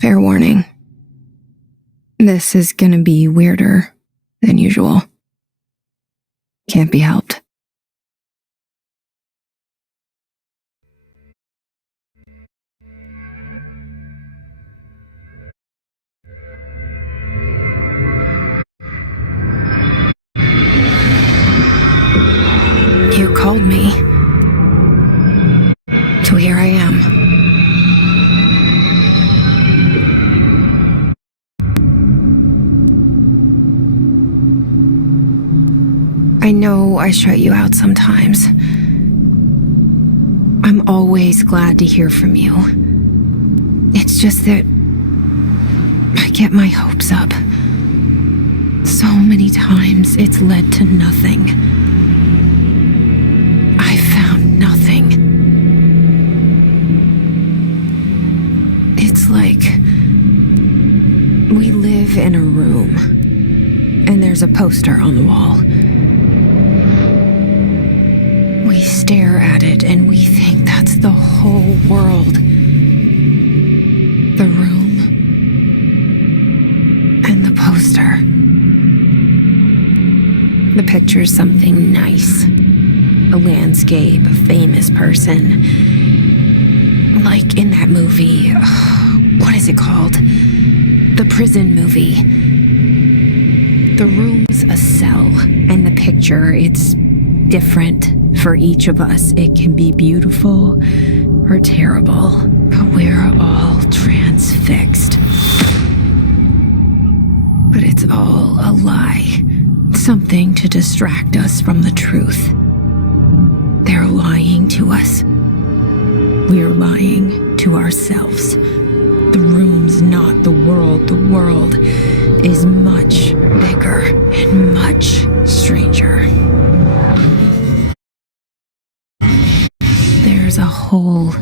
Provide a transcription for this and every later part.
Fair warning. This is gonna be weirder than usual. Can't be helped. You called me. So here I am. I know I shut you out sometimes. I'm always glad to hear from you. It's just that I get my hopes up. So many times it's led to nothing. I found nothing. It's like we live in a room and there's a poster on the wall. We stare at it and we think that's the whole world. The room and the poster. The picture's something nice. A landscape, a famous person. Like in that movie, what is it called? The prison movie. The room's a cell, and the picture, it's different for each of us. It can be beautiful or terrible, but we're all transfixed. But it's all a lie. Something to distract us from the truth. They're lying to us. We're lying to ourselves. The room's not the world. The world is much bigger and much stranger. There's a hole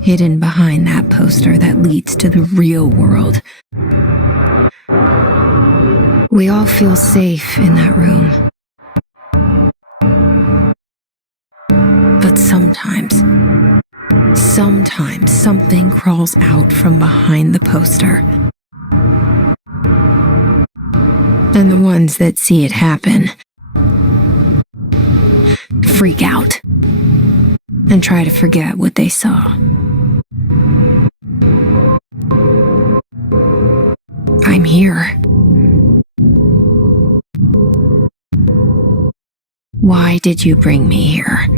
hidden behind that poster that leads to the real world. We all feel safe in that room. But sometimes something crawls out from behind the poster. And the ones that see it happen freak out and try to forget what they saw. I'm here. Why did you bring me here?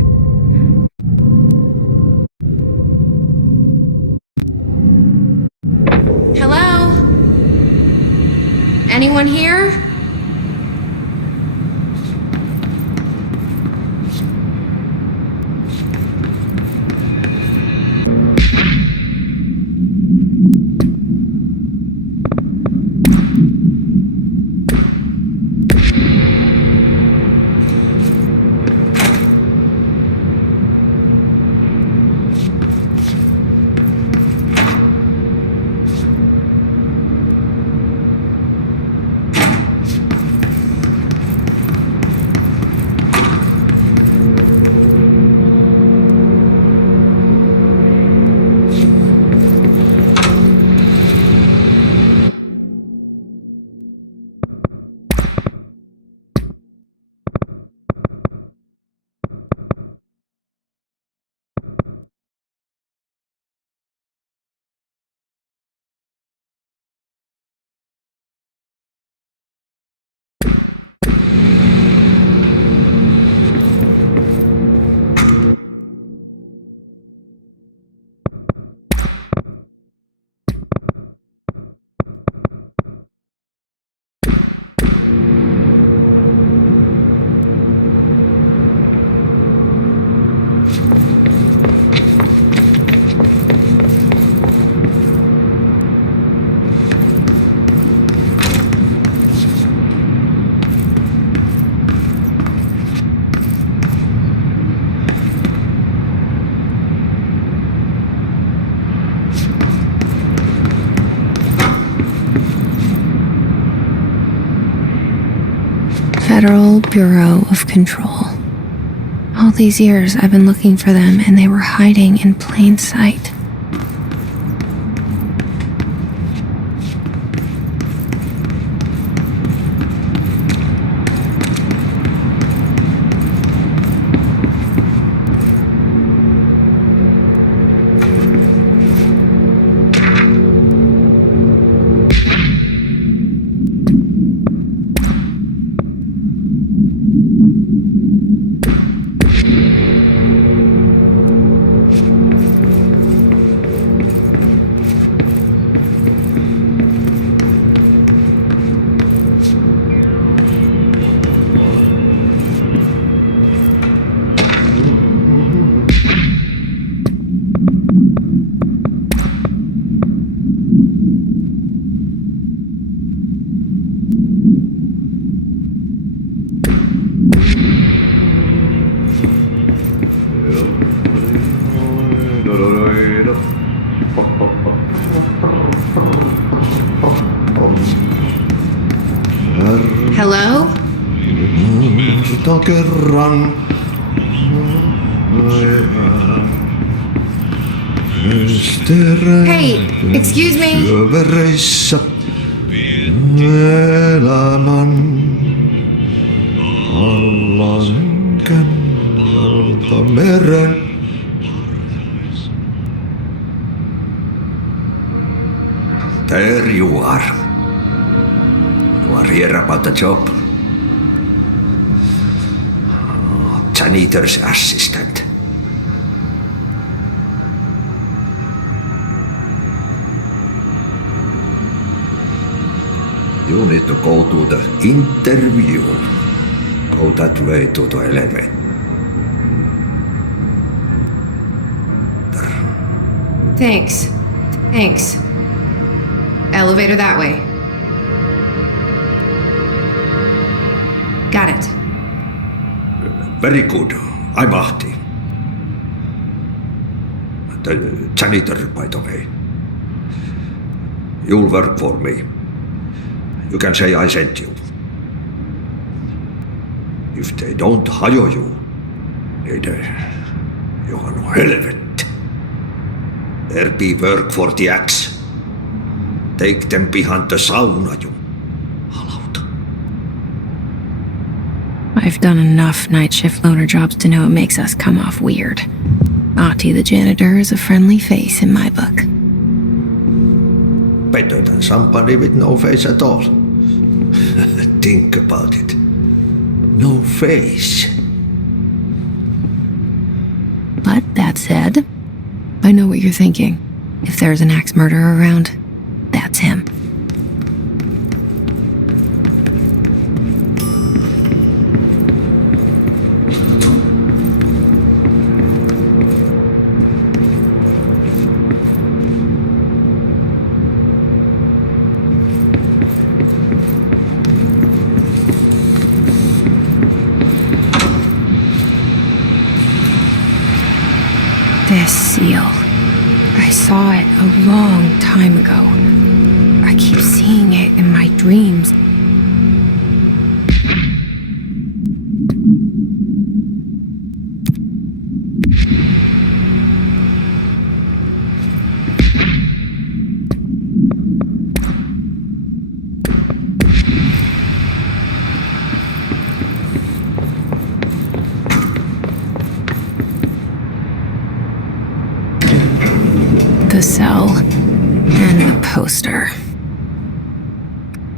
Hello? Anyone here? Federal Bureau of Control. All these years I've been looking for them, and they were hiding in plain sight. Hello? Hey, excuse me? There you are. You are here about the job. Janitor's assistant. You need to go to the interview. Go that way to the elevator. Thanks. Elevator that way. Got it. Very good. I'm Ahti. The janitor, by the way. You'll work for me. You can say I sent you. If they don't hire you, you are no helvet. There be work for the axe. Take them behind the sauna, you halauta. I've done enough night shift loner jobs to know it makes us come off weird. Ahti the janitor is a friendly face in my book. Better than somebody with no face at all. Think about it. No face. But that said, I know what you're thinking. If there's an axe murderer around, that's him. This seal. I saw it a long time ago. I keep seeing it in my dreams. The cell and the poster.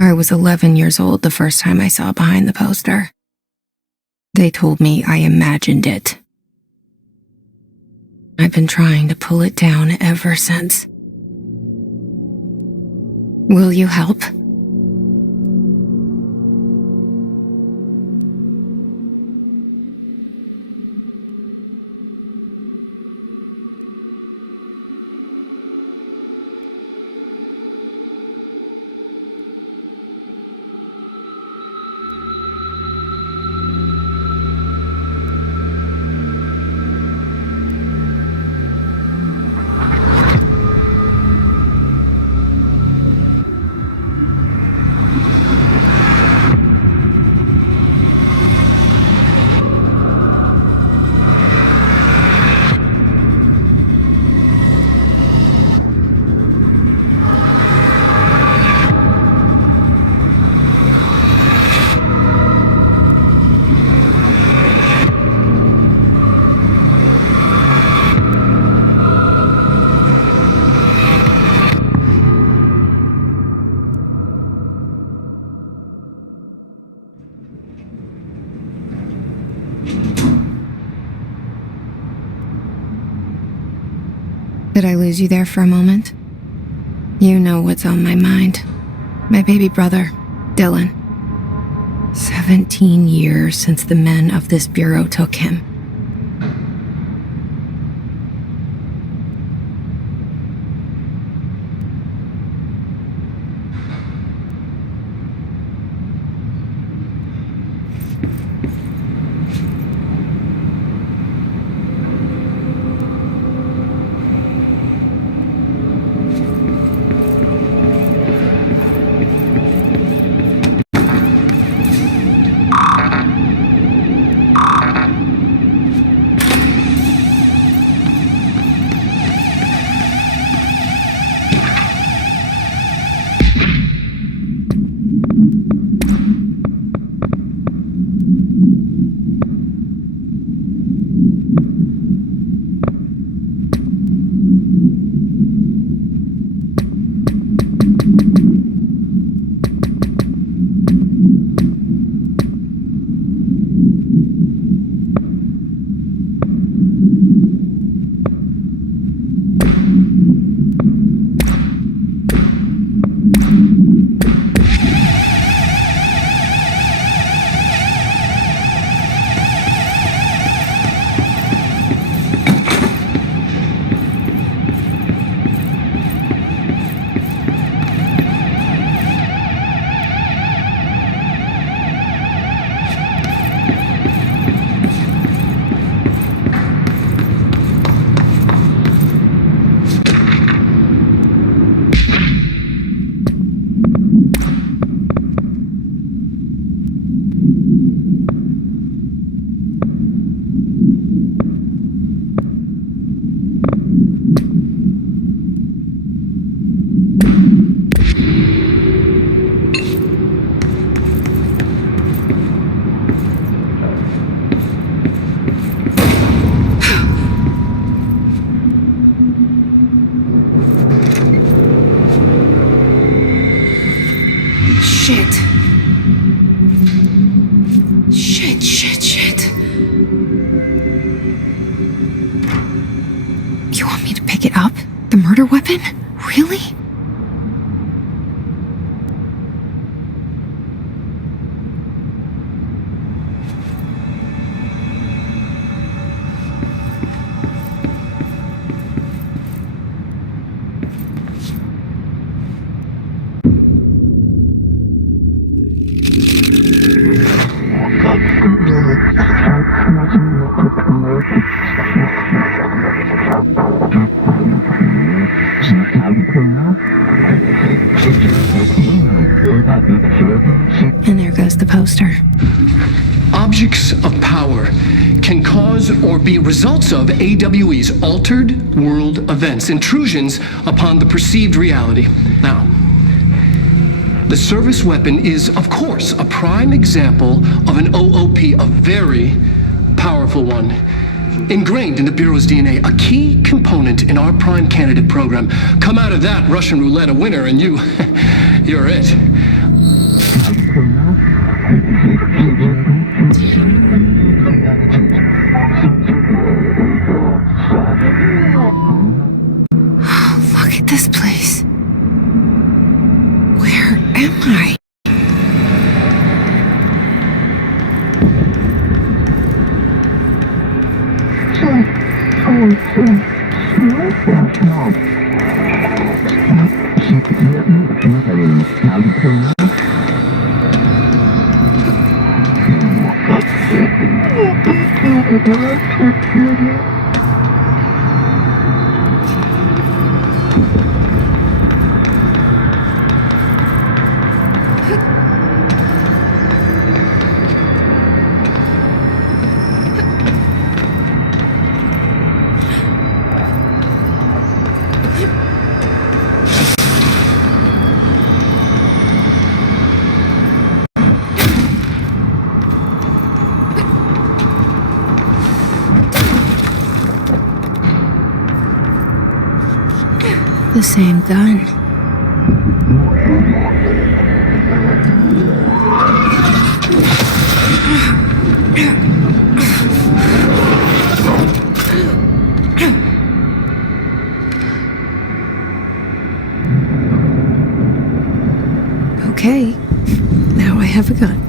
I was 11 years old the first time I saw behind the poster. They told me I imagined it. I've been trying to pull it down ever since. Will you help? Did I lose you there for a moment? You know what's on my mind. My baby brother, Dylan. 17 years since the men of this bureau took him. Shit. Shit. You want me to pick it up? The murder weapon? Really? And there goes the poster. Objects of power can cause or be results of AWE's altered world events, intrusions upon the perceived reality. Now, the service weapon is, of course, a prime example of an OOP, a very powerful one, ingrained in the Bureau's DNA, a key component in our prime candidate program. Come out of that Russian roulette a winner and you're it. Look at this place. Where am I? The same gun. Okay, now I have a gun.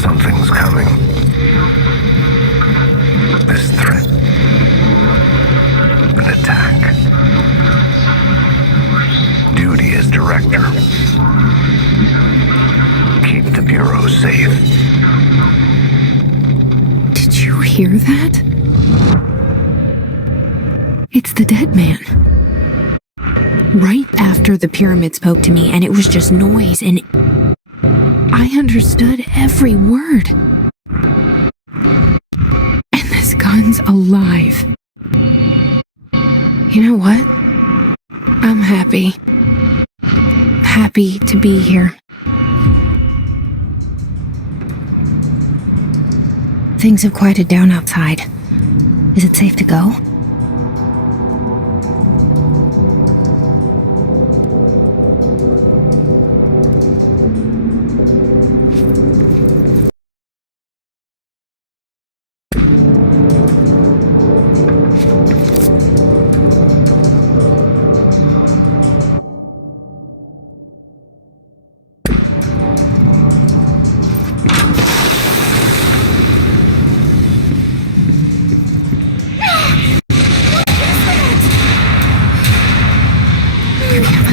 Something's coming. This threat. An attack. Duty as director. Keep the Bureau safe. Did you hear that? It's the dead man. Right after the pyramid spoke to me, and it was just noise, and I understood every word. And this gun's alive. You know what? I'm happy. Happy to be here. Things have quieted down outside. Is it safe to go?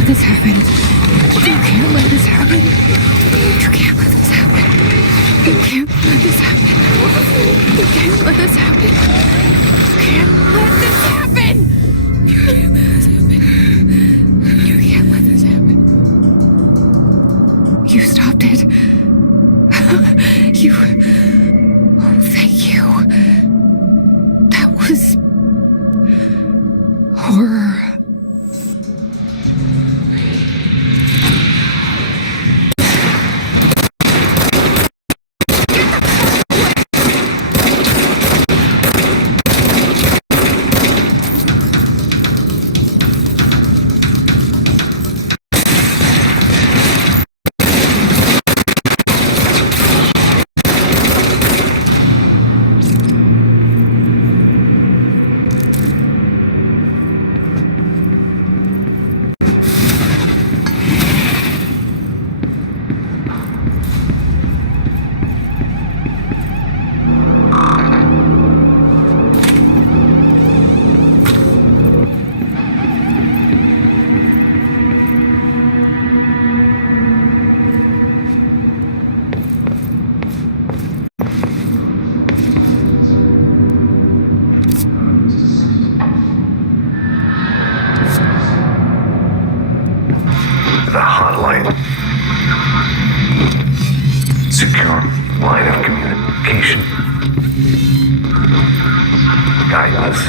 This happen. You can't let this happen. You can't let this happen. You can't let this happen. You can't let this happen. You can't let this happen. You can't let this happen. You stopped it. You. Oh, thank you. That was horror. Secure line of communication. Guidance.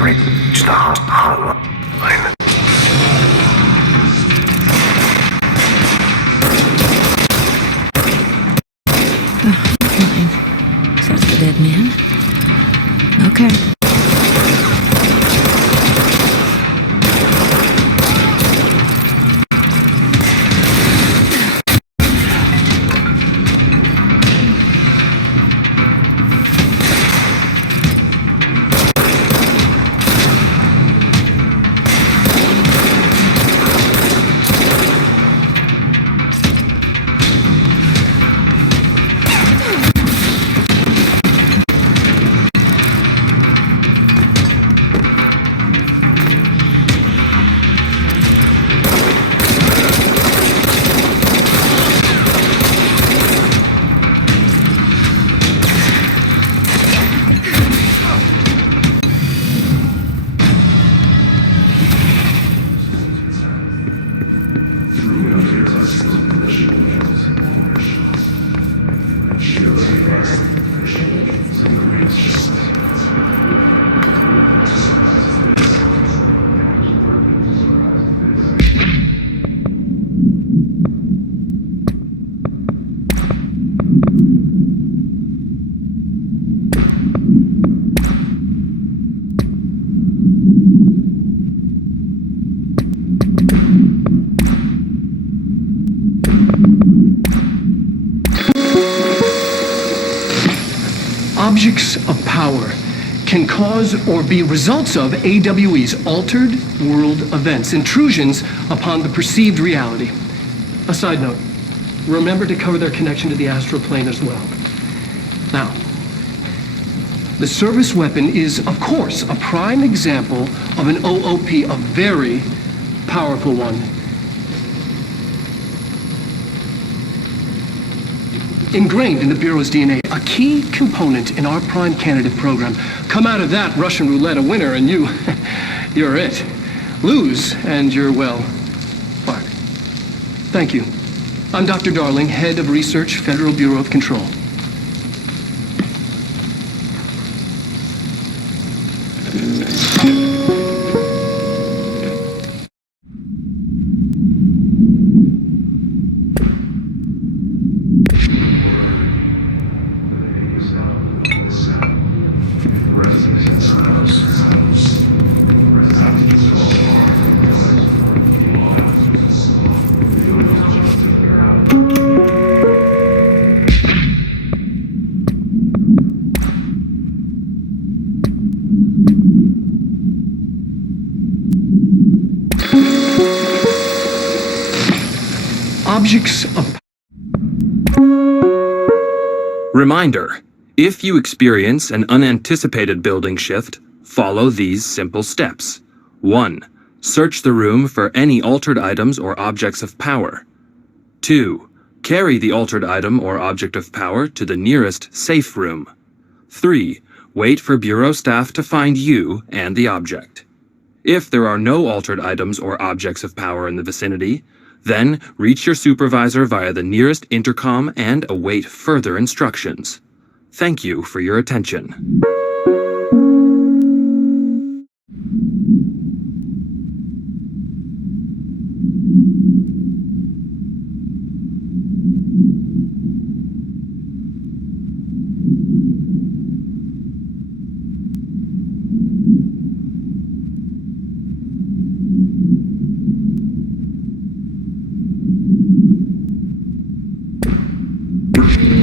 Reach the hotline. Fine. Says the dead man. Okay. Objects of power can cause or be results of AWE's altered world events, intrusions upon the perceived reality. A side note, remember to cover their connection to the astral plane as well. Now, the service weapon is, of course, a prime example of an OOP, a very powerful one. Ingrained in the Bureau's DNA, a key component in our prime candidate program. Come out of that Russian roulette a winner and you're it. Lose and you're, well, fucked. Thank you. I'm Dr. Darling, Head of Research, Federal Bureau of Control. Objects of Reminder: if you experience an unanticipated building shift, follow these simple steps. 1. Search the room for any altered items or objects of power. 2. Carry the altered item or object of power to the nearest safe room. 3. Wait for Bureau staff to find you and the object. If there are no altered items or objects of power in the vicinity, then reach your supervisor via the nearest intercom and await further instructions. Thank you for your attention.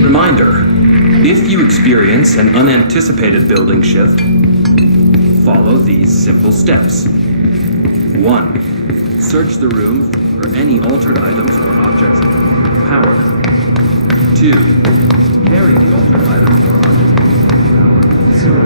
Reminder: if you experience an unanticipated building shift, follow these simple steps. 1. Search the room for any altered items or objects of power. 2. Carry the altered items or objects of power.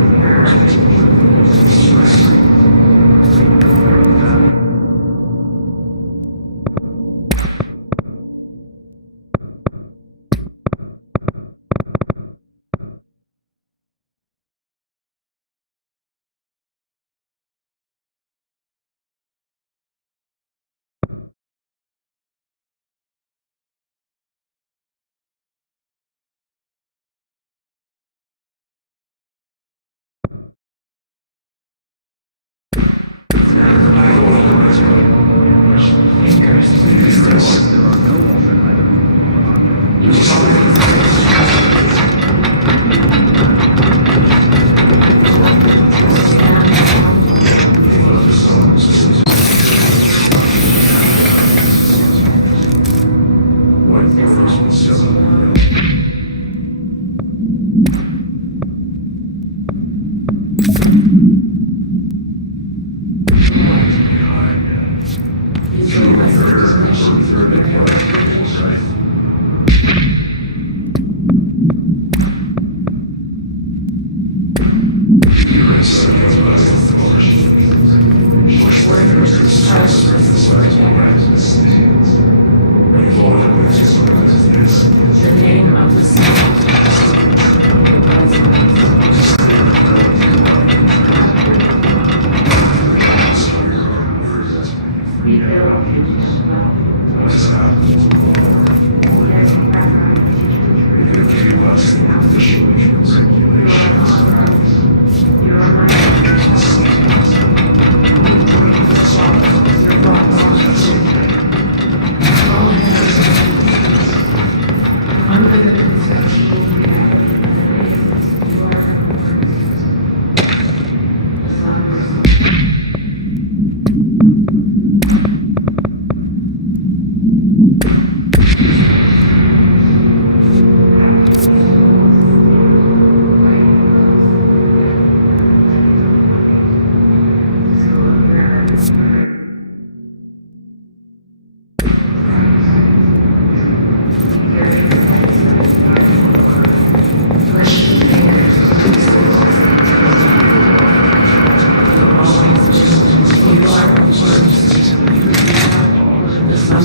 The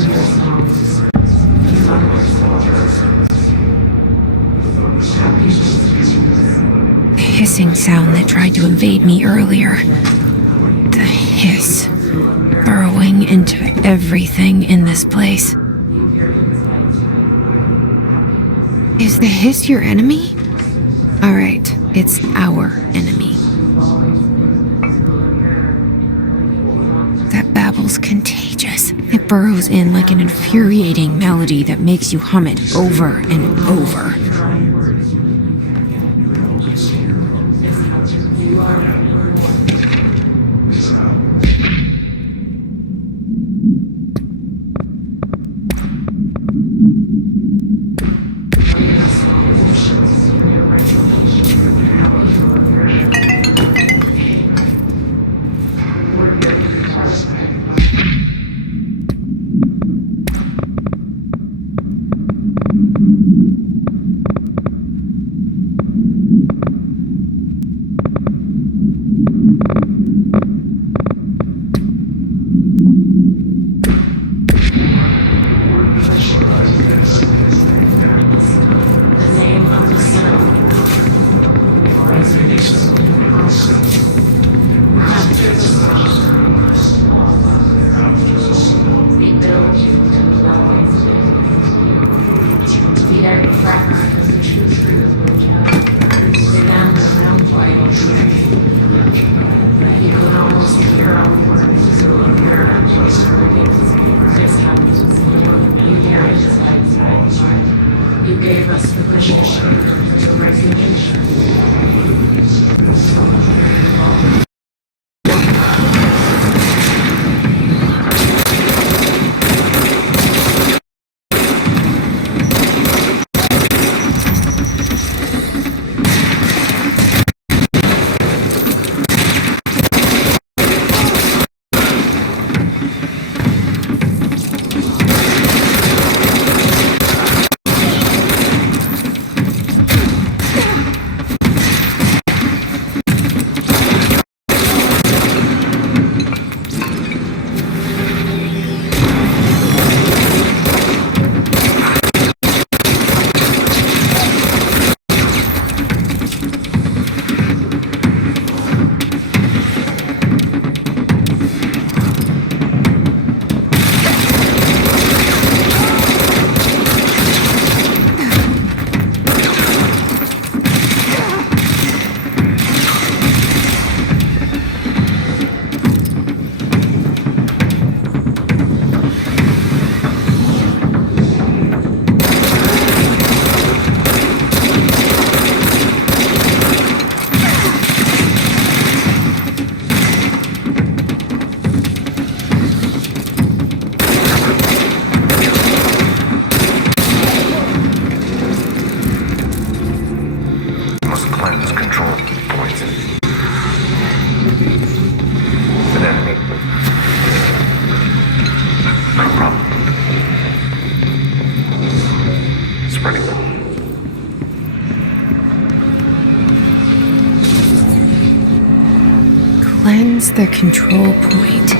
hissing sound that tried to invade me earlier. The hiss, burrowing into everything in this place. Is the hiss your enemy? Alright, it's our enemy. That babble's contagious. It burrows in like an infuriating melody that makes you hum it over and over. Cleanse the control point.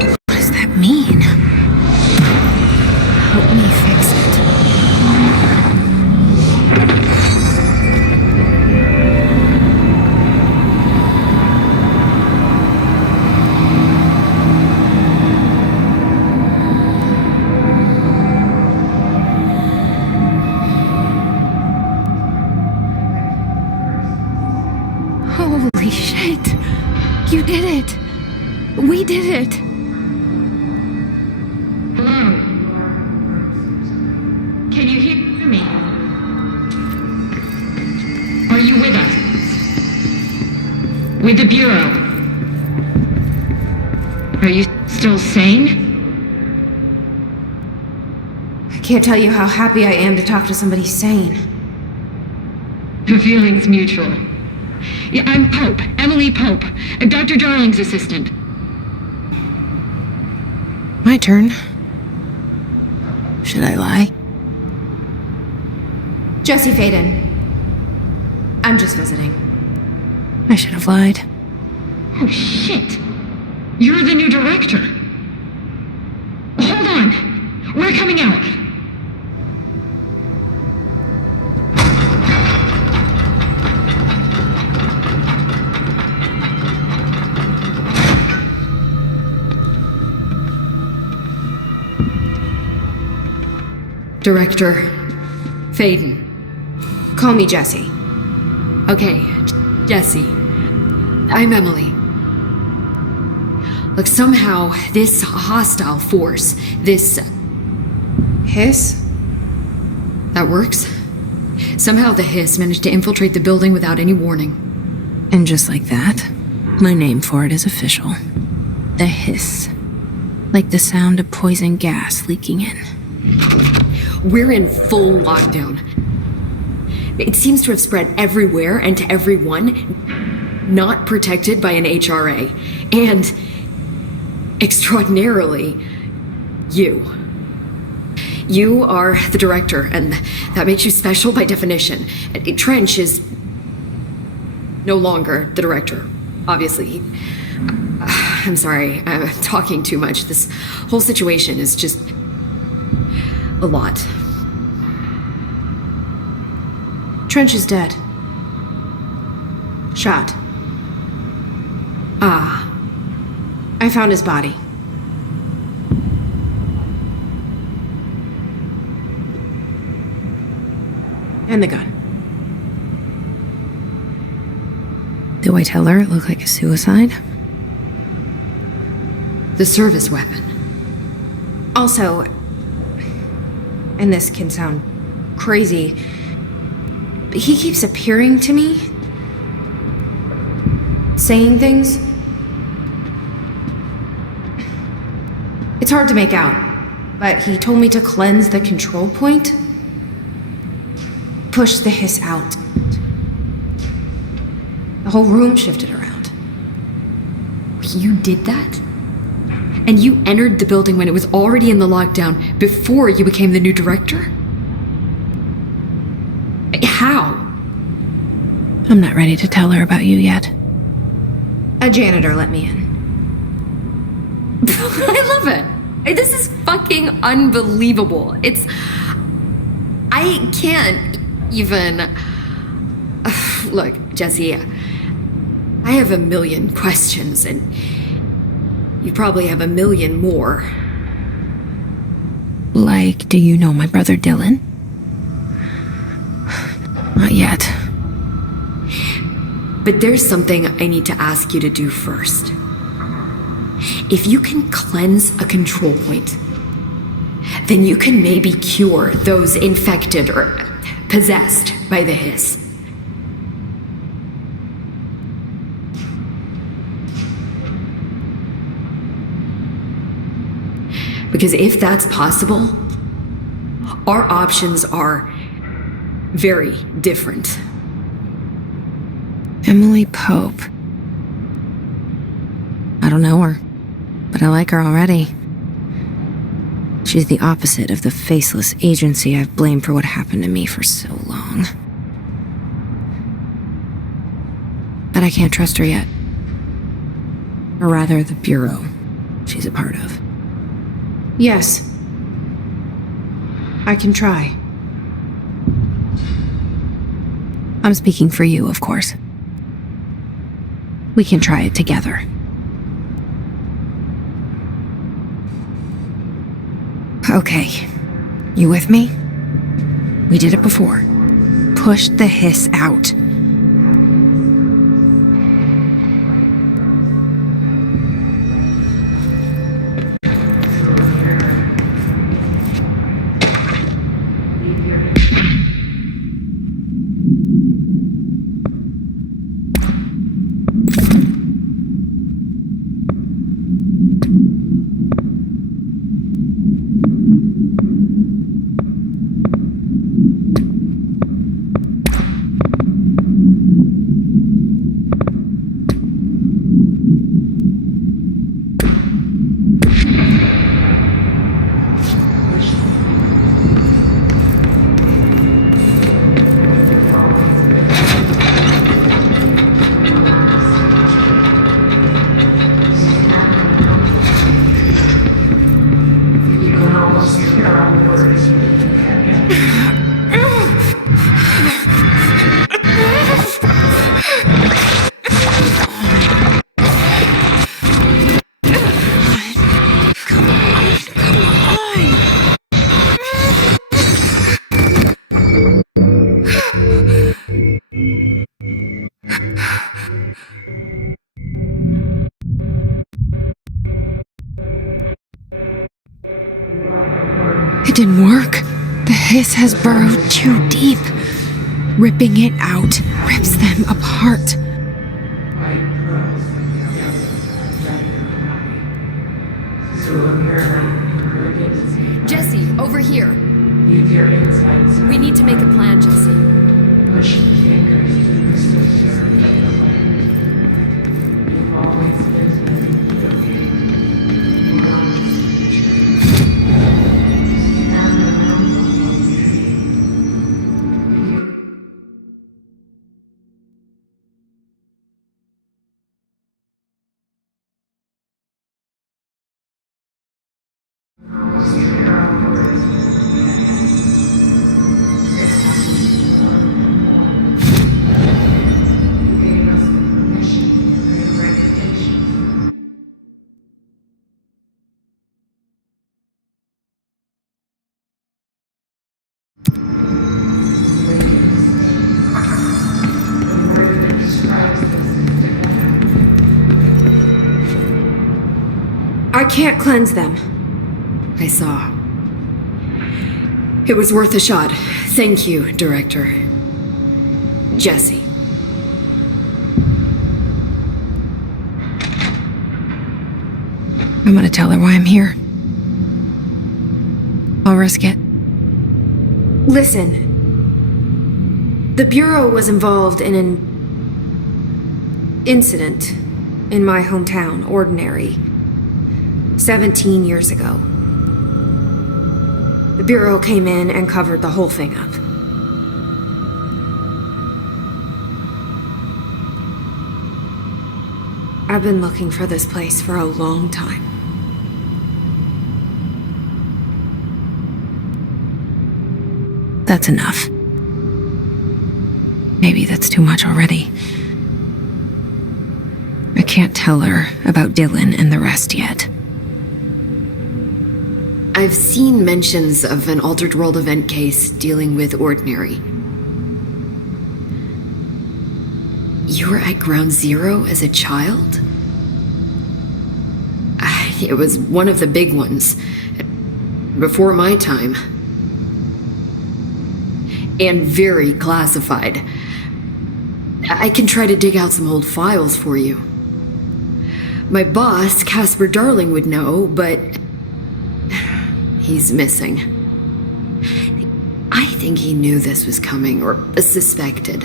What does that mean? Help me fix it. Holy shit! You did it! We did it! Hello? Can you hear me? Are you with us? With the Bureau? Are you still sane? I can't tell you how happy I am to talk to somebody sane. The feeling's mutual. Yeah, I'm Pope, Emily Pope, Dr. Darling's assistant. My turn. Should I lie? Jesse Faden. I'm just visiting. I should have lied. Oh, shit! You're the new director. Hold on! We're coming out. Director Faden. Call me Jesse. Okay, Jesse. I'm Emily. Look, somehow this hostile force, this Hiss? that works. Somehow the hiss managed to infiltrate the building without any warning. And just like that, my name for it is official. The hiss. Like the sound of poison gas leaking in. We're in full lockdown. It seems to have spread everywhere and to everyone, not protected by an HRA. And, extraordinarily, you. You are the director, and that makes you special by definition. Trench is no longer the director, obviously. I'm sorry, I'm talking too much. This whole situation is just a lot. Trench is dead. Shot. Ah, I found his body. And the gun. Do I tell her it looked like a suicide? the service weapon. Also, and this can sound crazy, but he keeps appearing to me, saying things. It's hard to make out, but he told me to cleanse the control point, push the hiss out. The whole room shifted around. You did that? And you entered the building when it was already in the lockdown before you became the new director? How? I'm not ready to tell her about you yet. A janitor let me in. I love it. This is fucking unbelievable. I can't even. Look, Jesse, I have a million questions, and you probably have a million more. Like, do you know my brother Dylan? Not yet. But there's something I need to ask you to do first. If you can cleanse a control point, then you can maybe cure those infected or possessed by the hiss. Because if that's possible, our options are very different. Emily Pope. I don't know her, but I like her already. She's the opposite of the faceless agency I've blamed for what happened to me for so long. But I can't trust her yet. Or rather, the Bureau she's a part of. Yes. I can try. I'm speaking for you, of course. We can try it together. Okay. You with me? We did it before. Push the hiss out. It didn't work. The hiss has burrowed too deep. Ripping it out rips them apart. Jesse, over here. We need to make a plan, Jesse. I can't cleanse them. I saw. It was worth a shot. Thank you, Director. Jesse. I'm gonna tell her why I'm here. I'll risk it. Listen. The Bureau was involved in an incident in my hometown, Ordinary, 17 years ago. The Bureau came in and covered the whole thing up. I've been looking for this place for a long time. That's enough. Maybe that's too much already. I can't tell her about Dylan and the rest yet. I've seen mentions of an Altered World event case dealing with Ordinary. You were at Ground Zero as a child? It was one of the big ones. Before my time. And very classified. I can try to dig out some old files for you. My boss, Casper Darling, would know, but he's missing. I think he knew this was coming, or suspected.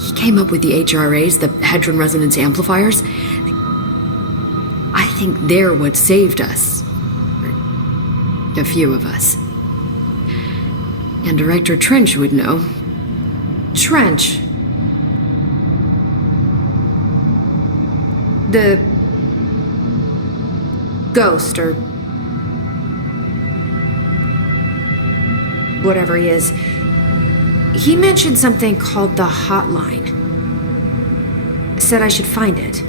He came up with the HRAs, the Hadron Resonance Amplifiers. I think they're what saved us. Or a few of us. And Director Trench would know. Trench. The ghost, or whatever he is. He mentioned something called the Hotline. Said I should find it.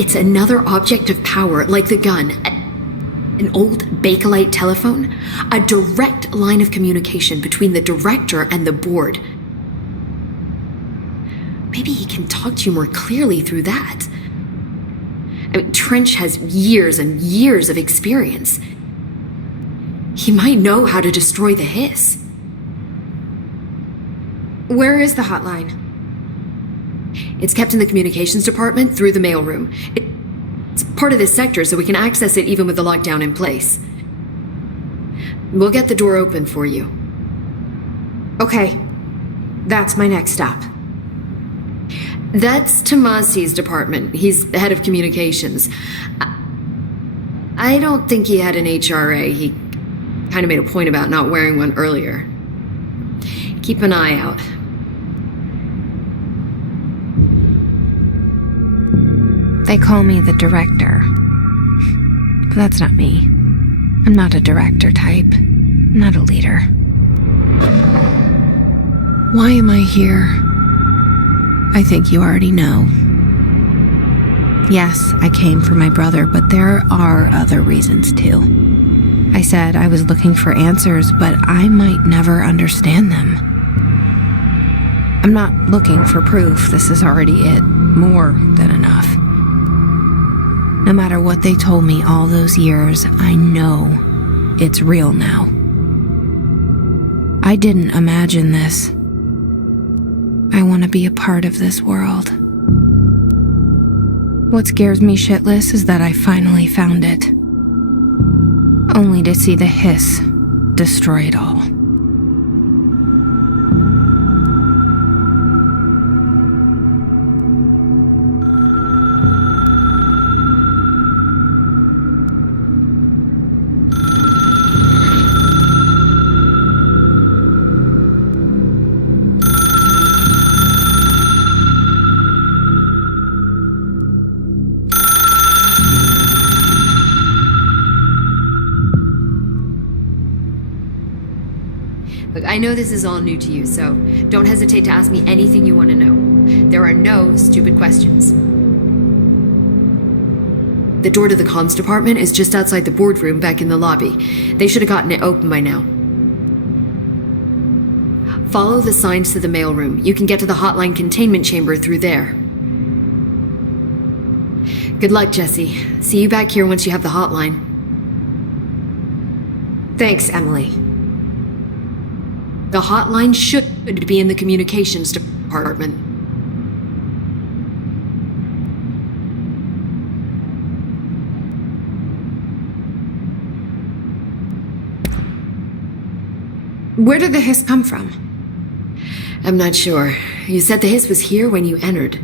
It's another object of power, like the gun. An old Bakelite telephone. A direct line of communication between the director and the board. Maybe he can talk to you more clearly through that. I mean, Trench has years and years of experience. He might know how to destroy the hiss. Where is the hotline? It's kept in the communications department through the mailroom. It's part of this sector, so we can access it even with the lockdown in place. We'll get the door open for you. Okay. That's my next stop. That's Tomasi's department. He's the head of communications. I don't think he had an HRA. He kind of made a point about not wearing one earlier. Keep an eye out. They call me the director. But that's not me. I'm not a director type. I'm not a leader. Why am I here? I think you already know. Yes, I came for my brother, but there are other reasons too. I said I was looking for answers, but I might never understand them. I'm not looking for proof. This is already it. More than enough. No matter what they told me all those years, I know it's real now. I didn't imagine this. I want to be a part of this world. What scares me shitless is that I finally found it. Only to see the hiss destroy it all. Look, I know this is all new to you, so don't hesitate to ask me anything you want to know. There are no stupid questions. The door to the comms department is just outside the boardroom back in the lobby. They should have gotten it open by now. Follow the signs to the mailroom. You can get to the hotline containment chamber through there. Good luck, Jesse. See you back here once you have the hotline. Thanks, Emily. The hotline should be in the communications department. Where did the hiss come from? I'm not sure. You said the hiss was here when you entered.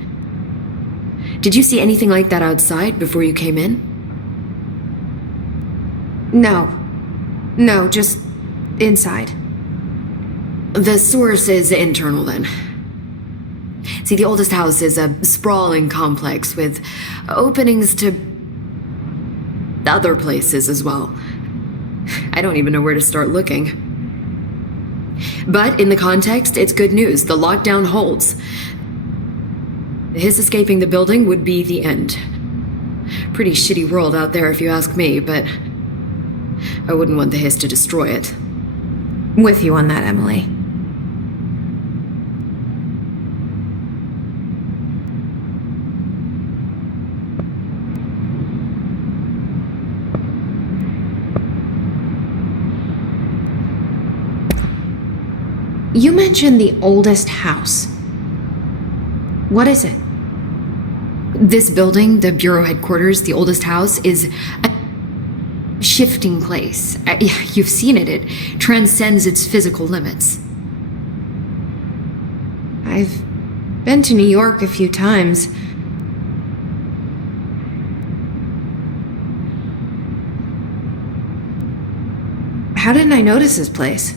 Did you see anything like that outside before you came in? No, just inside. The source is internal, then. See, the oldest house is a sprawling complex with openings to other places as well. I don't even know where to start looking. But in the context, it's good news. The lockdown holds. His escaping the building would be the end. Pretty shitty world out there if you ask me, but I wouldn't want the hiss to destroy it. With you on that, Emily. You mentioned the oldest house. What is it? This building, the Bureau headquarters, the oldest house, is a shifting place. You've seen it. It transcends its physical limits. I've been to New York a few times. How didn't I notice this place?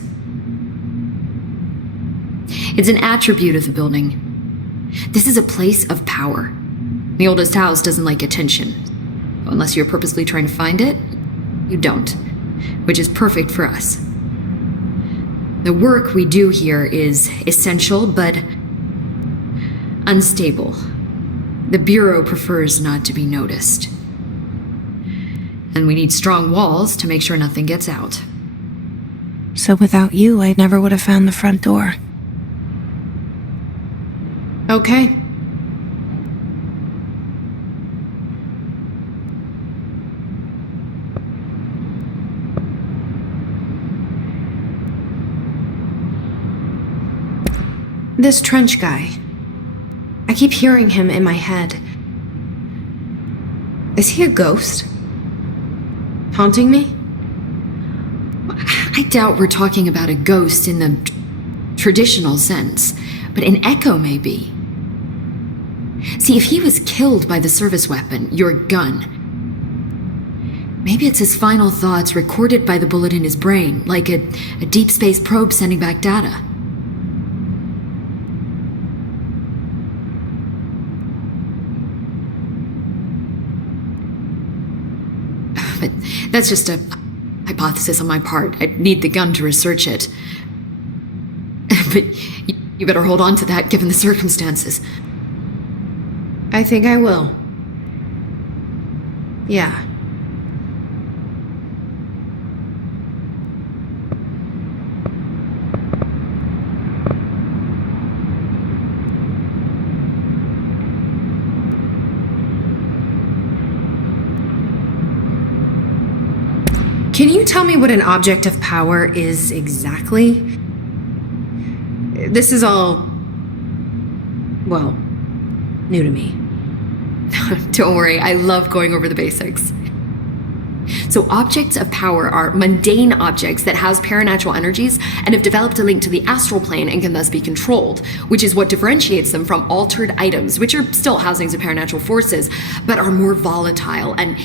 It's an attribute of the building. This is a place of power. The oldest house doesn't like attention. Unless you're purposely trying to find it, you don't. Which is perfect for us. The work we do here is essential, but unstable. The Bureau prefers not to be noticed. And we need strong walls to make sure nothing gets out. So without you, I never would have found the front door. Okay. This Trench guy. I keep hearing him in my head. Is he a ghost? Haunting me? I doubt we're talking about a ghost in the traditional sense, but an echo maybe. See, if he was killed by the service weapon, your gun, maybe it's his final thoughts recorded by the bullet in his brain, like a deep space probe sending back data. But that's just a hypothesis on my part. I'd need the gun to research it. But you better hold on to that given the circumstances. I think I will. Yeah. Can you tell me what an object of power is exactly? This is all, well, new to me. Don't worry, I love going over the basics. So objects of power are mundane objects that house paranatural energies and have developed a link to the astral plane and can thus be controlled, which is what differentiates them from altered items, which are still housings of paranatural forces, but are more volatile and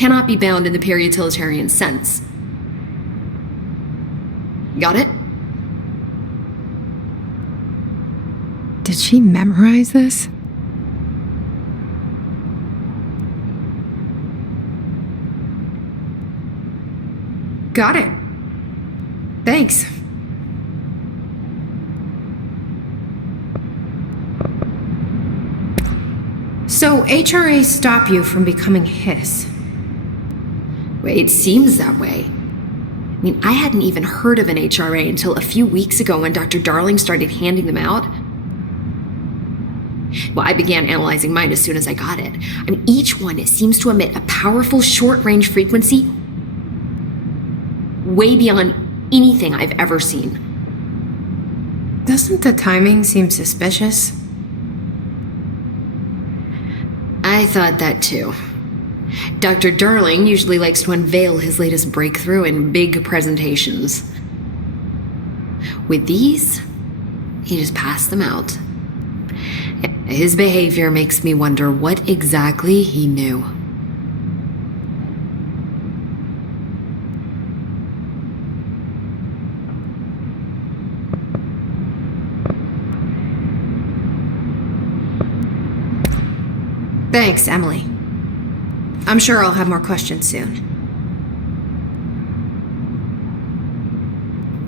cannot be bound in the pure utilitarian sense. Got it? Did she memorize this? Got it. Thanks. So HRA stop you from becoming Hiss? Well, it seems that way. I mean, I hadn't even heard of an HRA until a few weeks ago when Dr. Darling started handing them out. Well, I began analyzing mine as soon as I got it. I mean, each one seems to emit a powerful short-range frequency way beyond anything I've ever seen. Doesn't the timing seem suspicious? I thought that too. Dr. Darling usually likes to unveil his latest breakthrough in big presentations. With these, he just passed them out. His behavior makes me wonder what exactly he knew. Thanks, Emily. I'm sure I'll have more questions soon.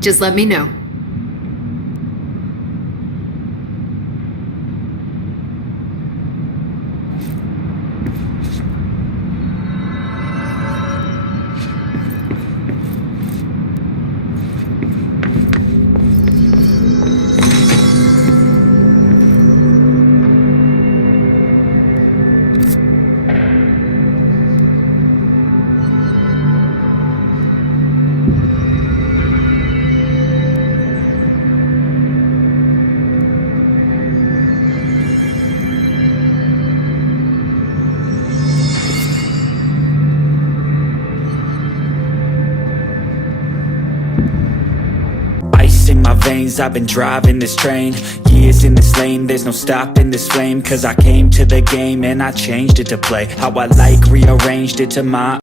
Just let me know. In my veins, I've been driving this train. Years in this lane, there's no stopping this flame. Cause I came to the game and I changed it to play how I like, rearranged it to my